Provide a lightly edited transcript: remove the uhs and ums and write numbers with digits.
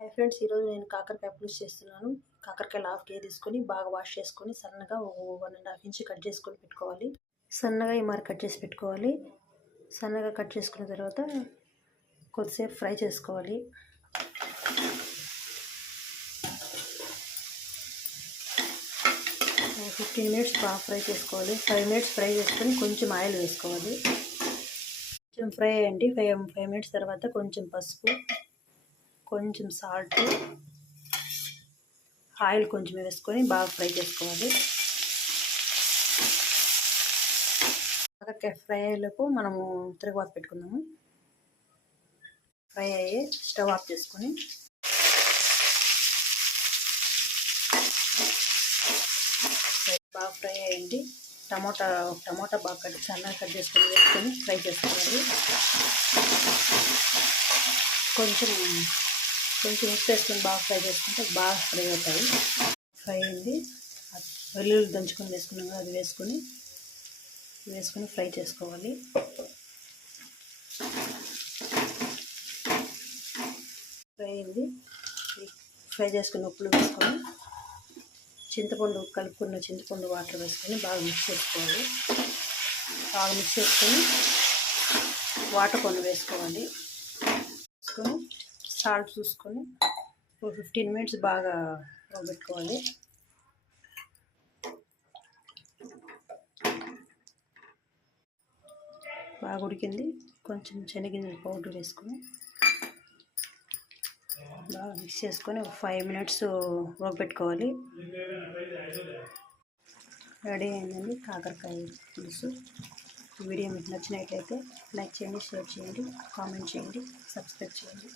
Hi friends, ఈరోజు నేను కాకరకాయ పులుసు చేస్తున్నాను. కాకరకాయలు హాఫ్ కేజీ తీసుకొని బాగా వాష్ చేసుకొని సన్నగా 1.5 ఇంచ్ కట్ చేసుకొని పెట్టుకోవాలి. సన్నగా ఈ మరి కట్ చేసి పెట్టుకోవాలి. సన్నగా కట్ చేసుకున్న తర్వాత కొద్దిసేపు ఫ్రై చేసుకోవాలి. ఒక 15 మినిట్స్ బాగా ఫ్రై చేసుకోవాలి. 5 మినిట్స్ ఫ్రై చేసుకొని కొంచెం ఆయిల్ వేసుకోవాలి. కొంచెం ఫ్రై అయ్యండి. 5 మినిట్స్ తర్వాత కొంచెం పసుపు, కొంచెం సాల్ట్, ఆయిల్ కొంచెం వేసుకొని బాగా ఫ్రై చేసుకోవాలి. కాకరకాయ ఫ్రై అయ్యేలోపు మనము తిరగబాతు పెట్టుకుందాము. ఫ్రై అయ్యి స్టవ్ ఆఫ్ చేసుకొని బాగా ఫ్రై అయ్యింది. టమోటా బాగా సన్నగా కట్ చేసుకొని వేసుకొని ఫ్రై చేసుకోవాలి. కొంచెం ఉప్పు వేసుకొని బాగా ఫ్రై చేసుకుంటే బాగా ఫ్రై అవుతాయి. ఫ్రై అయింది. వెల్లుల్లి దంచుకొని వేసుకున్నాం కదా, అది వేసుకొని ఫ్రై చేసుకోవాలి. ఫ్రై అయింది. ఫ్రై చేసుకుని ఉప్పులు వేసుకొని కలుపుకున్న చింతపండు వాటర్ వేసుకొని బాగా మిక్స్ చేసుకోవాలి. బాగా మిక్స్ చేసుకొని వాటర్ కొన్ని వేసుకోవాలి. వేసుకొని సాల్ట్ చూసుకొని 15 మినిట్స్ బాగా పెట్టుకోవాలి. బాగా ఉడికింది. కొంచెం శనగింజల పౌడర్ వేసుకొని బాగా మిక్స్ చేసుకొని ఒక 5 మినిట్స్ ఉడకబెట్టుకోవాలి. రెడీ అయిందండి కాకరకాయ పులుసు. వీడియో మీకు నచ్చినట్లయితే లైక్ చేయండి, షేర్ చేయండి, కామెంట్ చేయండి, సబ్స్క్రైబ్ చేయండి.